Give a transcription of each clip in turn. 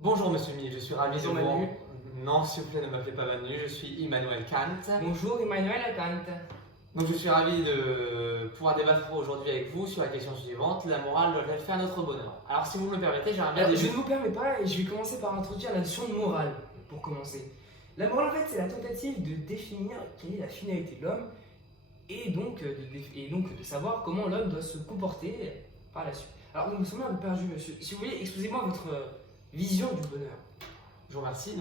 Bonjour Monsieur Mille, je suis ravi Bonjour, de Manu. Non, s'il vous plaît, ne m'appelez pas Manu, je suis Immanuel Kant. Bonjour Emmanuel Kant. Donc je suis ravi de pouvoir débattre aujourd'hui avec vous sur la question suivante, la morale doit-elle faire notre bonheur? Alors si vous me le permettez, j'aimerais bien Je débuter. ne vous permets pas et je vais commencer par introduire la notion de morale pour commencer. La morale en fait c'est la tentative de définir quelle est la finalité de l'homme et donc de savoir comment l'homme doit se comporter par la suite. Alors vous me semblez un peu perdu monsieur. Si vous voulez, exposez-moi votre vision du bonheur. Je vous remercie.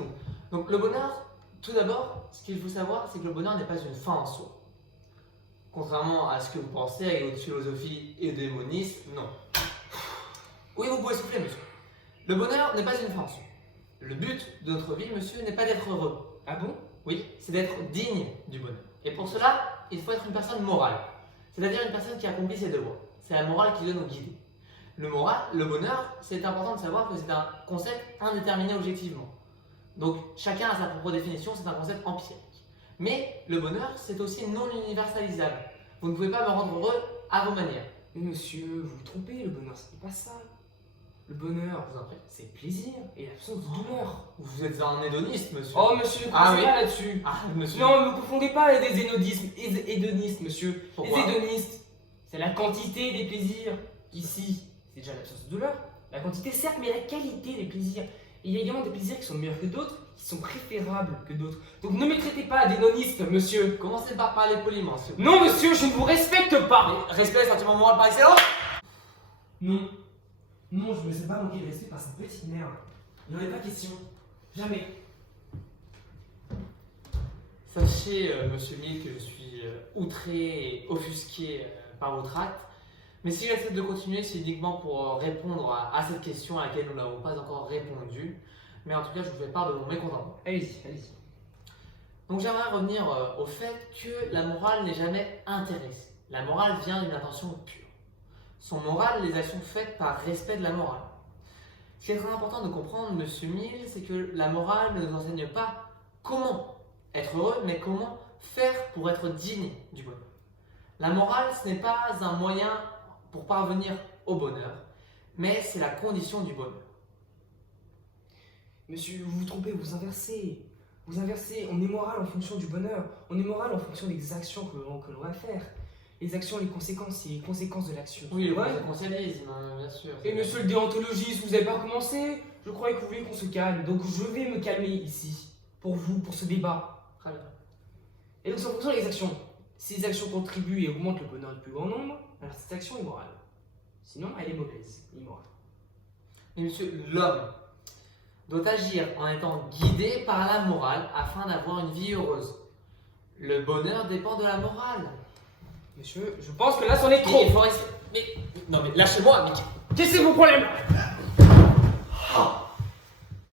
Donc le bonheur, tout d'abord, ce qu'il faut savoir, c'est que le bonheur n'est pas une fin en soi. Contrairement à ce que vous pensez avec votre philosophie et démonisme, non. Oui, vous pouvez souffler, monsieur. Le bonheur n'est pas une fin en soi. Le but de notre vie, monsieur, n'est pas d'être heureux. Ah bon? Oui, c'est d'être digne du bonheur. Et pour cela, il faut être une personne morale. C'est-à-dire une personne qui accomplit ses devoirs. C'est la morale qui doit nous guider. Le bonheur, c'est important de savoir que c'est un concept indéterminé objectivement. Donc chacun a sa propre définition, c'est un concept empirique. Mais le bonheur, c'est aussi non universalisable. Vous ne pouvez pas me rendre heureux à vos manières. Mais monsieur, vous vous trompez, le bonheur c'est pas ça. Le bonheur, Je vous en prie. c'est le plaisir et l'absence de douleur. Vous êtes un hédoniste, monsieur. Oh monsieur, ne Ah commencez oui. pas là-dessus. Ah, monsieur. Non, ne me confondez pas avec des hédonistes, monsieur. Pourquoi? Les hédonistes, c'est la quantité des plaisirs. Ici, c'est déjà l'absence de douleur. La quantité, certes, mais la qualité des plaisirs. Et il y a également des plaisirs qui sont meilleurs que d'autres, qui sont préférables que d'autres. Donc ne me traitez pas d'hédoniste, monsieur. Commencez par parler poliment, s'il vous plaît. Non, monsieur, je ne vous respecte pas. Mais respect, sentiment moral par excellence. Non. Non, je ne me laisse pas manquer de respect par cette petite merde. Il n'en est pas question. Jamais. Sachez, monsieur Mille, que je suis outré et offusqué par votre acte. Mais si j'essaie de continuer, c'est uniquement pour répondre à cette question à laquelle nous n'avons pas encore répondu. Mais en tout cas, je vous fais part de mon mécontentement. Allez-y, allez-y. Donc j'aimerais revenir au fait que la morale n'est jamais intéressée. La morale vient d'une intention pure. Son moral, les actions faites par respect de la morale. Ce qui est très important de comprendre, monsieur Mille, c'est que la morale ne nous enseigne pas comment être heureux, mais comment faire pour être digne du bonheur. La morale, ce n'est pas un moyen pour parvenir au bonheur, mais c'est la condition du bonheur. Monsieur, vous vous trompez, vous inversez. Vous inversez. On est moral en fonction du bonheur. On est moral en fonction des actions que l'on va faire. Les actions, les conséquences, c'est les conséquences de l'action. Oui, le Ouais. conséquentialisme, bien sûr. Et monsieur le déontologiste, vous n'avez pas commencé? Je croyais que vous vouliez qu'on se calme. Donc je vais me calmer ici. Pour vous, pour ce débat. Très bien. Et donc c'est en fonction des actions. Si les actions contribuent et augmentent le bonheur du plus grand nombre, alors cette action est morale. Sinon, elle est mauvaise, immorale. Mais monsieur, l'homme doit agir en étant guidé par la morale afin d'avoir une vie heureuse. Le bonheur dépend de la morale. Monsieur, je pense que là, c'en est Mais trop. il faut rester... Mais... Non mais lâchez-moi, mais... Qu'est-ce que c'est vos problèmes?